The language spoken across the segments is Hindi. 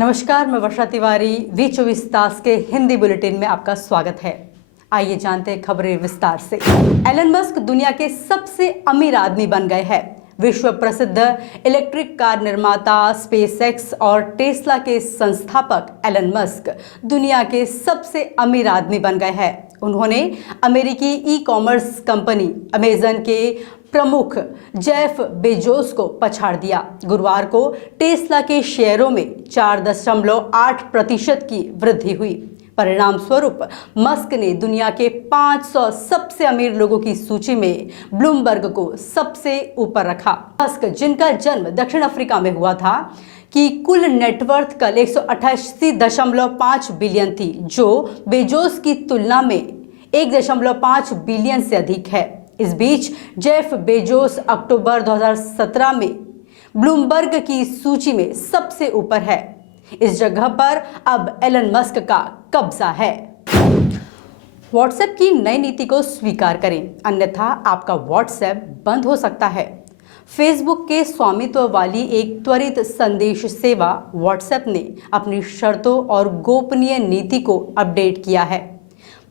नमस्कार, मैं वर्षा तिवारी। वी24 तास के हिंदी बुलेटिन में आपका स्वागत है। आइए जानते हैं खबरें विस्तार से। एलन मस्क दुनिया के सबसे अमीर आदमी बन गए हैं। विश्व प्रसिद्ध इलेक्ट्रिक कार निर्माता स्पेसएक्स और टेस्ला के संस्थापक एलन मस्क दुनिया के सबसे अमीर आदमी बन गए हैं। उन्होंने अमेरिकी ई-कॉमर्स कंपनी अमेजन के प्रमुख जेफ बेजोस को पछाड़ दिया। गुरुवार को टेस्ला के शेयरों में 4.8% की वृद्धि हुई। परिणाम स्वरूप मस्क ने दुनिया के 500 सबसे अमीर लोगों की सूची में ब्लूमबर्ग को सबसे ऊपर रखा। मस्क, जिनका जन्म दक्षिण अफ्रीका में हुआ था, की कुल नेटवर्थ कल 188.5 बिलियन थी, जो बेजोस की तुलना में 1.5 बिलियन से अधिक है। इस बीच जेफ बेजोस अक्टूबर 2017 में ब्लूमबर्ग की सूची में सबसे ऊपर है। इस जगह पर अब एलन मस्क का कब्जा है। व्हाट्सएप की नई नीति को स्वीकार करें, अन्यथा आपका व्हाट्सएप बंद हो सकता है। फेसबुक के स्वामित्व वाली एक त्वरित संदेश सेवा व्हाट्सएप ने अपनी शर्तों और गोपनीय नीति को अपडेट किया है।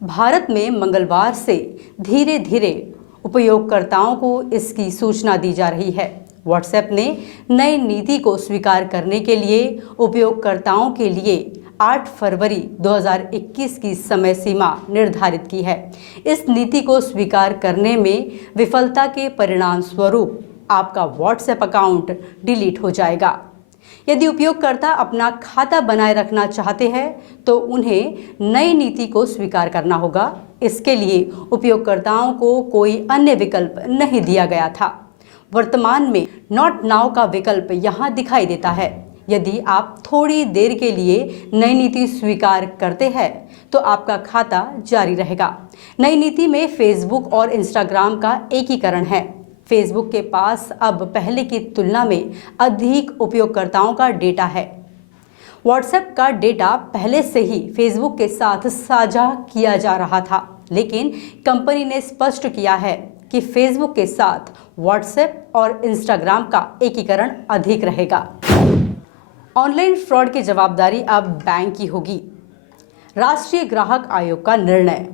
भारत में मंगलवार से धीरे धीरे उपयोगकर्ताओं को इसकी सूचना दी जा रही है। व्हाट्सएप ने नई नीति को स्वीकार करने के लिए उपयोगकर्ताओं के लिए 8 फरवरी 2021 की समय सीमा निर्धारित की है। इस नीति को स्वीकार करने में विफलता के परिणाम स्वरूप आपका व्हाट्सएप अकाउंट डिलीट हो जाएगा। यदि उपयोगकर्ता अपना खाता बनाए रखना चाहते हैं तो उन्हें नई नीति को स्वीकार करना होगा। इसके लिए उपयोगकर्ताओं को कोई अन्य विकल्प नहीं दिया गया था। वर्तमान में नॉट नाउ का विकल्प यहाँ दिखाई देता है। यदि आप थोड़ी देर के लिए नई नीति स्वीकार करते हैं तो आपका खाता जारी रहेगा। नई नीति में फेसबुक और इंस्टाग्राम का एकीकरण है। फेसबुक के पास अब पहले की तुलना में अधिक उपयोगकर्ताओं का डेटा है। व्हाट्सएप का डेटा पहले से ही फेसबुक के साथ साझा किया जा रहा था, लेकिन कंपनी ने स्पष्ट किया है कि फेसबुक के साथ व्हाट्सएप और इंस्टाग्राम का एकीकरण अधिक रहेगा। ऑनलाइन फ्रॉड की जवाबदारी अब बैंक की होगी। राष्ट्रीय ग्राहक आयोग का निर्णय।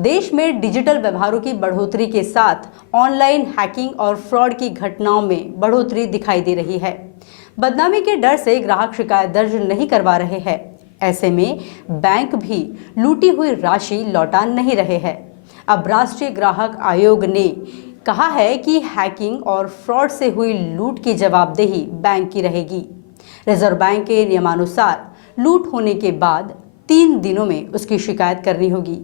देश में डिजिटल व्यवहारों की बढ़ोतरी के साथ ऑनलाइन हैकिंग और फ्रॉड की घटनाओं में बढ़ोतरी दिखाई दे रही है। बदनामी के डर से ग्राहक शिकायत दर्ज नहीं करवा रहे हैं। ऐसे में बैंक भी लूटी हुई राशि लौटा नहीं रहे हैं। अब राष्ट्रीय ग्राहक आयोग ने कहा है कि हैकिंग और फ्रॉड से हुई लूट की जवाबदेही बैंक की रहेगी। रिजर्व बैंक के नियमानुसार लूट होने के बाद 3 दिनों में उसकी शिकायत करनी होगी।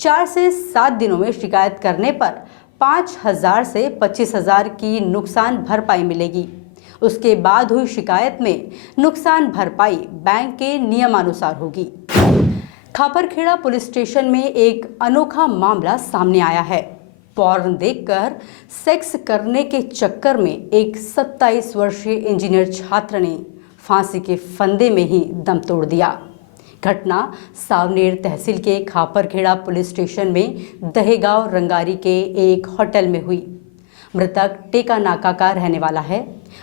4 से 7 दिनों में शिकायत करने पर 5,000 से 25,000 की नुकसान भरपाई मिलेगी। उसके बाद हुई शिकायत में नुकसान भरपाई बैंक के नियमानुसार होगी। खापरखेड़ा पुलिस स्टेशन में एक अनोखा मामला सामने आया है। पॉर्न देखकर सेक्स करने के चक्कर में एक 27 वर्षीय इंजीनियर छात्र ने फांसी के फंदे में ही दम तोड़ दिया। घटना सावनेर तहसील के खापरखेड़ा पुलिस स्टेशन में दहेगांव रंगारी के एक होटल में हुई। मृतक टेका नाका का रहने वाला है।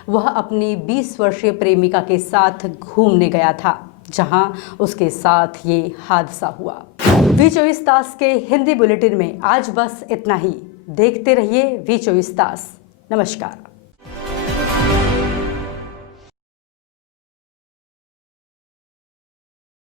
वह अपनी 20 वर्षीय प्रेमिका के साथ घूमने गया था, जहां उसके साथ ये हादसा हुआ। वी24 तास के हिंदी बुलेटिन में आज बस इतना ही। देखते रहिए वी24 तास। नमस्कार।